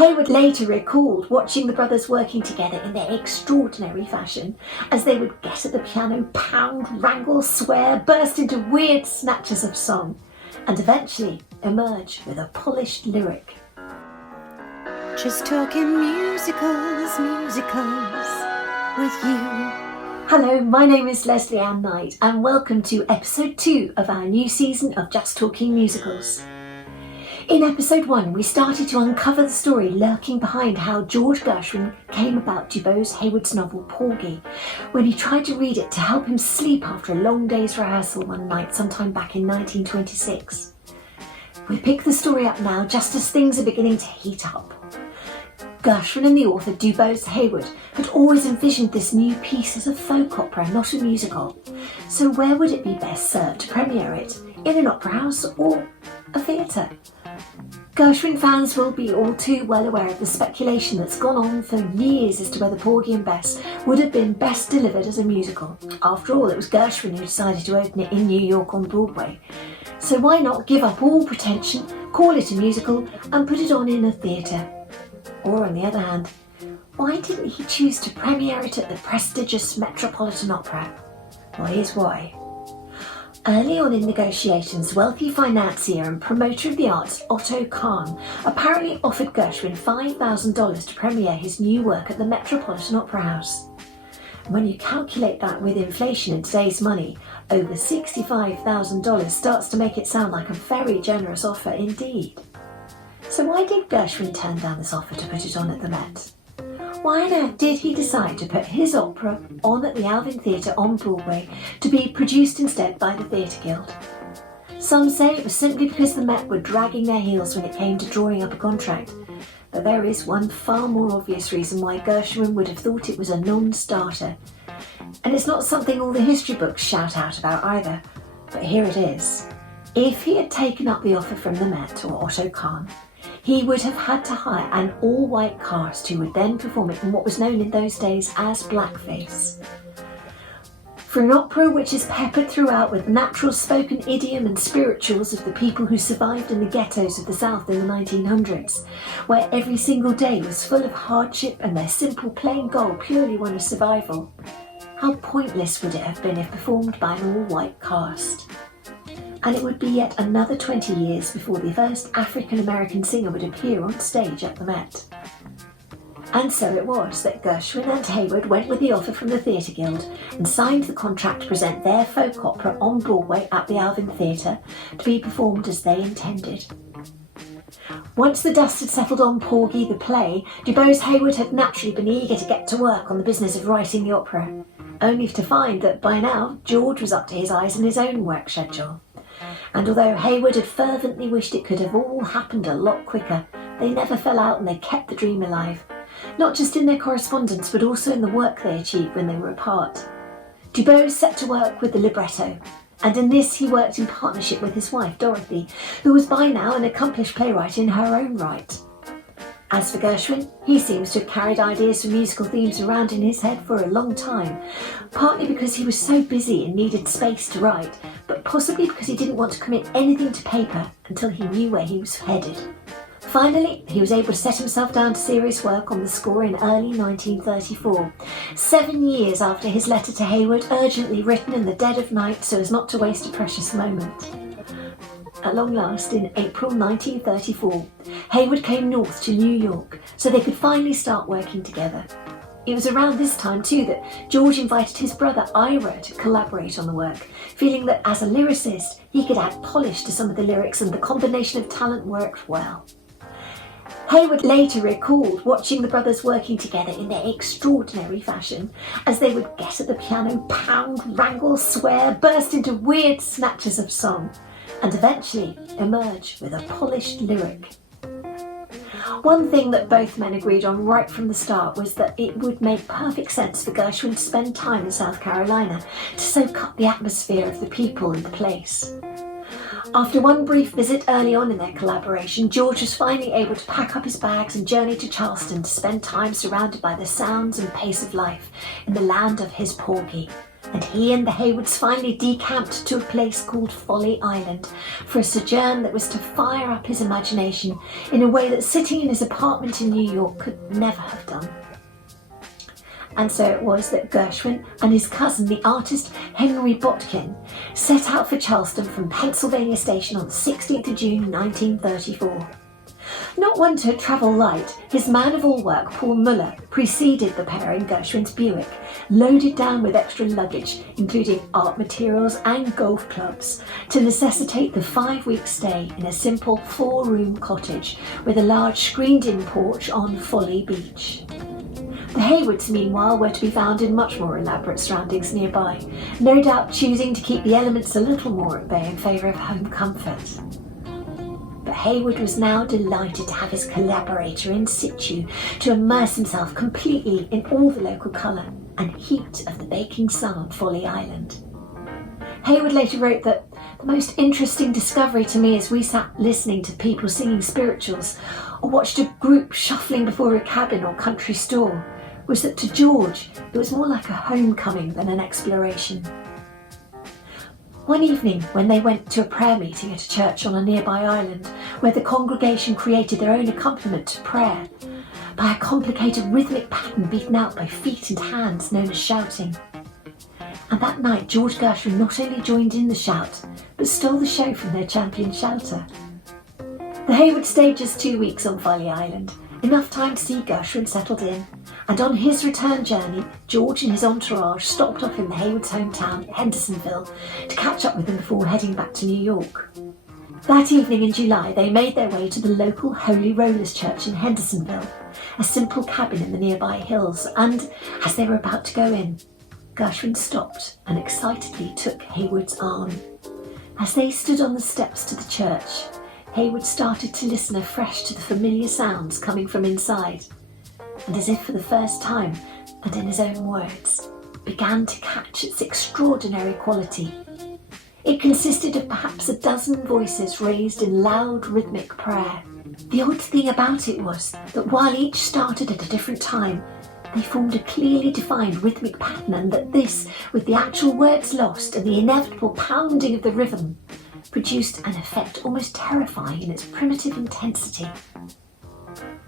Hayward later recalled watching the brothers working together in their extraordinary fashion as they would get at the piano, pound, wrangle, swear, burst into weird snatches of song, and eventually emerge with a polished lyric. Just talking musicals with you. Hello, my name is Lesley Knight and welcome to episode 2 of our new season of Just Talking Musicals. In episode 1, we started to uncover the story lurking behind how George Gershwin came about DuBose Heyward's novel Porgy, when he tried to read it to help him sleep after a long day's rehearsal one night sometime back in 1926. We pick the story up now just as things are beginning to heat up. Gershwin and the author DuBose Heyward had always envisioned this new piece as a folk opera, not a musical. So where would it be best served to premiere it? In an opera house or a theatre? Gershwin fans will be all too well aware of the speculation that's gone on for years as to whether Porgy and Bess would have been best delivered as a musical. After all, it was Gershwin who decided to open it in New York on Broadway. So why not give up all pretension, call it a musical, and put it on in a theatre? Or on the other hand, why didn't he choose to premiere it at the prestigious Metropolitan Opera? Well, here's why. Early on in negotiations, wealthy financier and promoter of the arts Otto Kahn apparently offered Gershwin $5,000 to premiere his new work at the Metropolitan Opera House. When you calculate that with inflation in today's money, over $65,000 starts to make it sound like a very generous offer indeed. So why did Gershwin turn down this offer to put it on at the Met? Why on earth did he decide to put his opera on at the Alvin Theatre on Broadway to be produced instead by the Theatre Guild? Some say it was simply because the Met were dragging their heels when it came to drawing up a contract, but there is one far more obvious reason why Gershwin would have thought it was a non-starter. And it's not something all the history books shout out about either, but here it is. If he had taken up the offer from the Met or Otto Kahn, he would have had to hire an all-white cast who would then perform it in what was known in those days as blackface. For an opera which is peppered throughout with natural spoken idiom and spirituals of the people who survived in the ghettos of the South in the 1900s, where every single day was full of hardship and their simple plain goal purely one of survival, how pointless would it have been if performed by an all-white cast? And it would be yet another 20 years before the first African-American singer would appear on stage at the Met. And so it was that Gershwin and Heyward went with the offer from the Theatre Guild and signed the contract to present their folk opera on Broadway at the Alvin Theatre to be performed as they intended. Once the dust had settled on Porgy the play, DuBose Heyward had naturally been eager to get to work on the business of writing the opera, only to find that by now George was up to his eyes in his own work schedule. And although Heyward had fervently wished it could have all happened a lot quicker, they never fell out and they kept the dream alive. Not just in their correspondence, but also in the work they achieved when they were apart. DuBose set to work with the libretto, and in this he worked in partnership with his wife, Dorothy, who was by now an accomplished playwright in her own right. As for Gershwin, he seems to have carried ideas for musical themes around in his head for a long time, partly because he was so busy and needed space to write, but possibly because he didn't want to commit anything to paper until he knew where he was headed. Finally, he was able to set himself down to serious work on the score in early 1934, 7 years after his letter to Heyward, urgently written in the dead of night so as not to waste a precious moment. At long last, in April 1934, Heyward came north to New York so they could finally start working together. It was around this time too that George invited his brother Ira to collaborate on the work, feeling that as a lyricist he could add polish to some of the lyrics and the combination of talent worked well. Heyward later recalled watching the brothers working together in their extraordinary fashion as they would get at the piano, pound, wrangle, swear, burst into weird snatches of song, and eventually emerge with a polished lyric. One thing that both men agreed on right from the start was that it would make perfect sense for Gershwin to spend time in South Carolina to soak up the atmosphere of the people and the place. After one brief visit early on in their collaboration, George was finally able to pack up his bags and journey to Charleston to spend time surrounded by the sounds and pace of life in the land of his Porgy, and he and the Haywards finally decamped to a place called Folly Island for a sojourn that was to fire up his imagination in a way that sitting in his apartment in New York could never have done. And so it was that Gershwin and his cousin, the artist Henry Botkin, set out for Charleston from Pennsylvania Station on the 16th of June 1934. Not one to travel light, his man-of-all-work, Paul Muller, preceded the pair in Gershwin's Buick, loaded down with extra luggage, including art materials and golf clubs, to necessitate the 5-week stay in a simple 4-room cottage with a large screened-in porch on Folly Beach. The Haywards, meanwhile, were to be found in much more elaborate surroundings nearby, no doubt choosing to keep the elements a little more at bay in favour of home comfort. But Hayward was now delighted to have his collaborator in situ to immerse himself completely in all the local colour and heat of the baking sun on Folly Island. Hayward later wrote that the most interesting discovery to me as we sat listening to people singing spirituals or watched a group shuffling before a cabin or country store was that to George it was more like a homecoming than an exploration. One evening, when they went to a prayer meeting at a church on a nearby island, where the congregation created their own accompaniment to prayer by a complicated rhythmic pattern beaten out by feet and hands known as shouting. And that night, George Gershwin not only joined in the shout, but stole the show from their champion shouter. The Haywards stayed just 2 weeks on Folly Island, enough time to see Gershwin settled in, and on his return journey, George and his entourage stopped off in the Haywards' hometown, Hendersonville, to catch up with them before heading back to New York. That evening in July, they made their way to the local Holy Rollers Church in Hendersonville, a simple cabin in the nearby hills, and as they were about to go in, Gershwin stopped and excitedly took Hayward's arm. As they stood on the steps to the church, Hayward started to listen afresh to the familiar sounds coming from inside, and as if for the first time, and in his own words, began to catch its extraordinary quality. It consisted of perhaps a dozen voices raised in loud rhythmic prayer. The odd thing about it was that while each started at a different time, they formed a clearly defined rhythmic pattern, and that this, with the actual words lost and the inevitable pounding of the rhythm, produced an effect almost terrifying in its primitive intensity.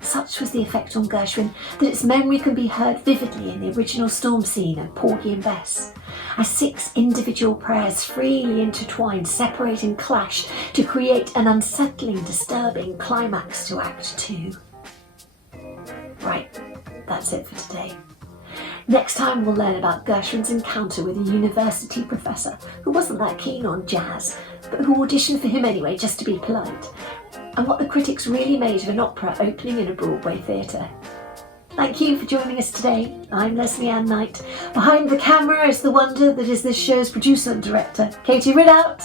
Such was the effect on Gershwin that its memory can be heard vividly in the original storm scene of Porgy Bess, as 6 individual prayers freely intertwined, separate and clash to create an unsettling, disturbing climax to Act 2. Right, that's it for today. Next time we'll learn about Gershwin's encounter with a university professor who wasn't that keen on jazz, but who auditioned for him anyway just to be polite, and what the critics really made of an opera opening in a Broadway theatre. Thank you for joining us today. I'm Lesley Ann Knight. Behind the camera is the wonder that is this show's producer and director, Katie Ridout.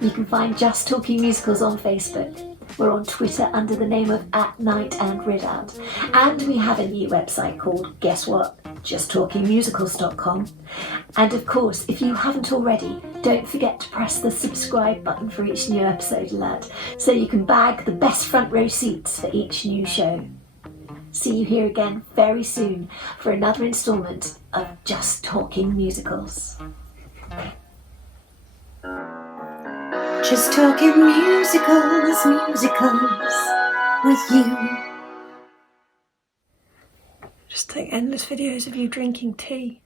You can find Just Talking Musicals on Facebook. We're on Twitter under the name of @KnightandRidout. And we have a new website called, guess what? JustTalkingMusicals.com. And of course, if you haven't already, don't forget to press the subscribe button for each new episode alert, so you can bag the best front row seats for each new show. See you here again very soon for another instalment of Just Talking Musicals. Just talking musicals, musicals with you. Just take endless videos of you drinking tea.